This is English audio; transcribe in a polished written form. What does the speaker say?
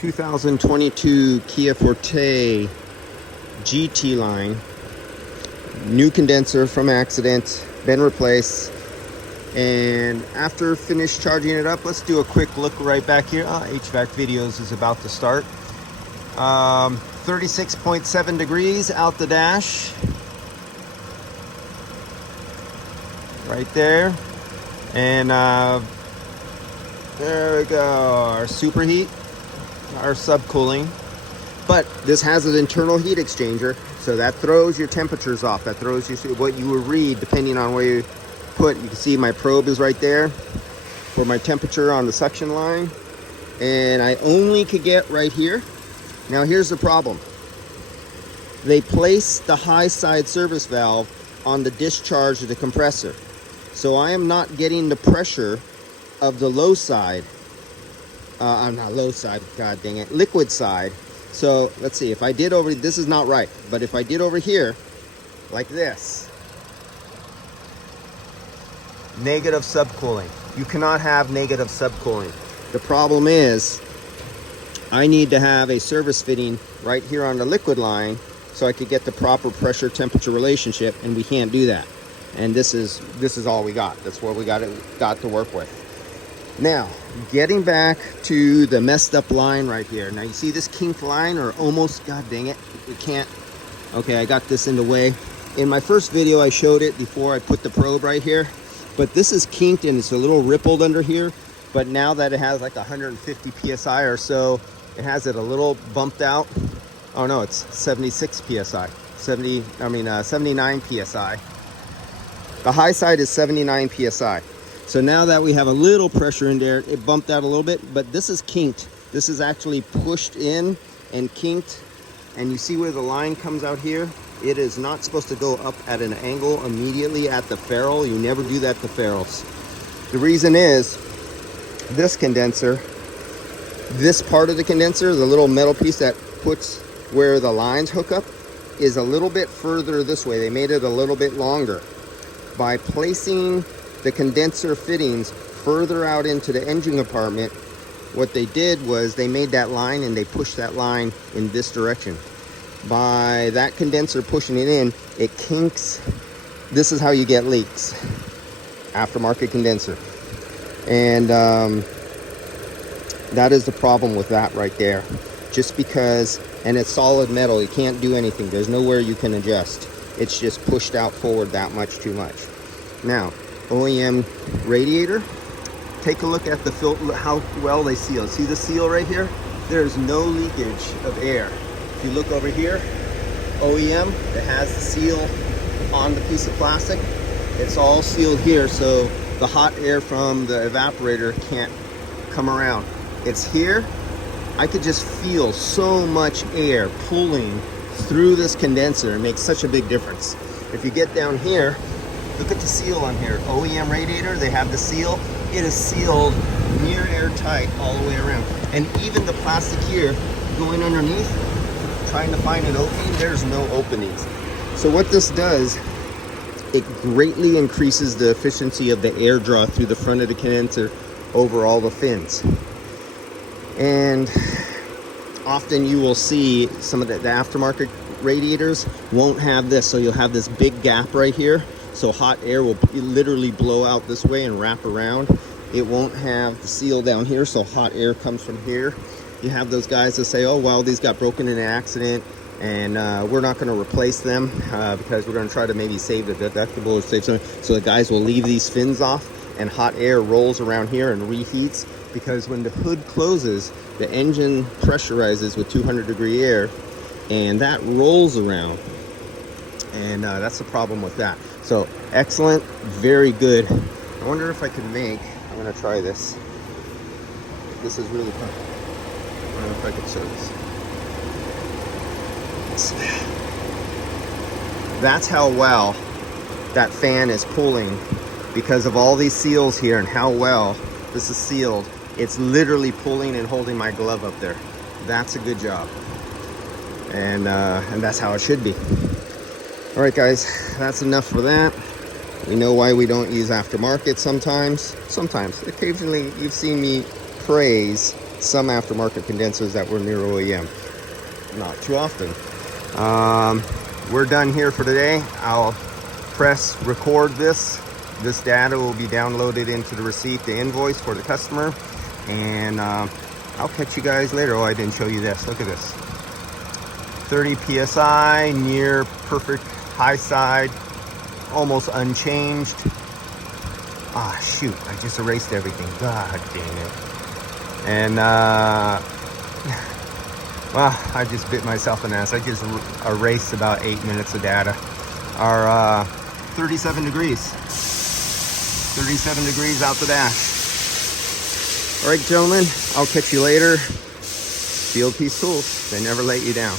2022 Kia Forte GT line. New condenser from accident, been replaced. And after finished charging it up, let's do a quick look right back here. HVAC videos is about to start. 36.7 degrees out the dash. Right there. And there we go, our superheat, our subcooling. But this has an internal heat exchanger, so that throws your temperatures off. That throws you what you will read depending on where you put. You can see my probe is right there for my temperature on the suction line. And I only could get right here. Now here's the problem. They place the high side service valve on the discharge of the compressor. So I am not getting the pressure of the low side. I'm not low side, god dang it, liquid side. So let's see, if I did over, this is not right, but if I did over here, like this, negative subcooling. You cannot have negative subcooling. The problem is, I need to have a service fitting right here on the liquid line so I could get the proper pressure temperature relationship, and we can't do that. And this is all we got. That's what we got to work with. Now, getting back to the messed up line right here. Now you see this kink line, or almost, god dang it, we can't. Okay, I got this in the way. In my first video I showed it before I put the probe right here, but this is kinked and it's a little rippled under here. But now that it has like 150 psi or so, it has it a little bumped out. Oh no, it's 76 psi, 79 psi. The high side is 79 psi. So now that we have a little pressure in there, it bumped out a little bit, but this is kinked. This is actually pushed in and kinked. And you see where the line comes out here? It is not supposed to go up at an angle immediately at the ferrule. You never do that to ferrules. The reason is this condenser, this part of the condenser, the little metal piece that puts where the lines hook up, is a little bit further this way. They made it a little bit longer. By placing the condenser fittings further out into the engine compartment, what they did was they made that line and they pushed that line in this direction. By that condenser pushing it in, it kinks. This is how you get leaks. Aftermarket condenser. And that is the problem with that right there. Just because, and it's solid metal, you can't do anything. There's nowhere you can adjust. It's just pushed out forward that much too much. Now, OEM radiator, take a look at the filter, how well they seal. See the seal right here? There's no leakage of air. If you look over here, OEM, it has the seal on the piece of plastic. It's all sealed here, so the hot air from the evaporator can't come around. It's here. I could just feel so much air pulling through this condenser. It makes such a big difference. If you get down here, look at the seal on here. OEM radiator, they have the seal. It is sealed near airtight all the way around. And even the plastic here going underneath, trying to find an opening, there's no openings. So what this does, it greatly increases the efficiency of the air draw through the front of the condenser over all the fins. And often you will see some of the aftermarket radiators won't have this, so you'll have this big gap right here, so hot air will literally blow out this way and wrap around. It won't have the seal down here, so hot air comes from here. You have those guys that say, oh well, these got broken in an accident and we're not going to replace them because we're going to try to maybe save the deductible or save something. So the guys will leave these fins off and hot air rolls around here and reheats, because when the hood closes, the engine pressurizes with 200-degree air and that rolls around, and that's the problem with that. So excellent, very good. I wonder if I could make, I'm going to try this. This is really fun. I don't know if I could show this. That's how well that fan is pulling, because of all these seals here and how well this is sealed. It's literally pulling and holding my glove up there. That's a good job. And that's how it should be. All right, guys, that's enough for that. We know why we don't use aftermarket sometimes. Occasionally, you've seen me praise some aftermarket condensers that were near OEM. Not too often. We're done here for today. I'll press record this. This data will be downloaded into the receipt, the invoice for the customer, and I'll catch you guys later. Oh, I didn't show you this. Look at this. 30 PSI, near perfect high side, almost unchanged. Ah, shoot, I just erased everything. God dang it. And, well, I just bit myself in the ass. I just erased about 8 minutes of data. Our 37 degrees. 37 degrees out the dash. All right, gentlemen, I'll catch you later. Field Piece Tools, they never let you down.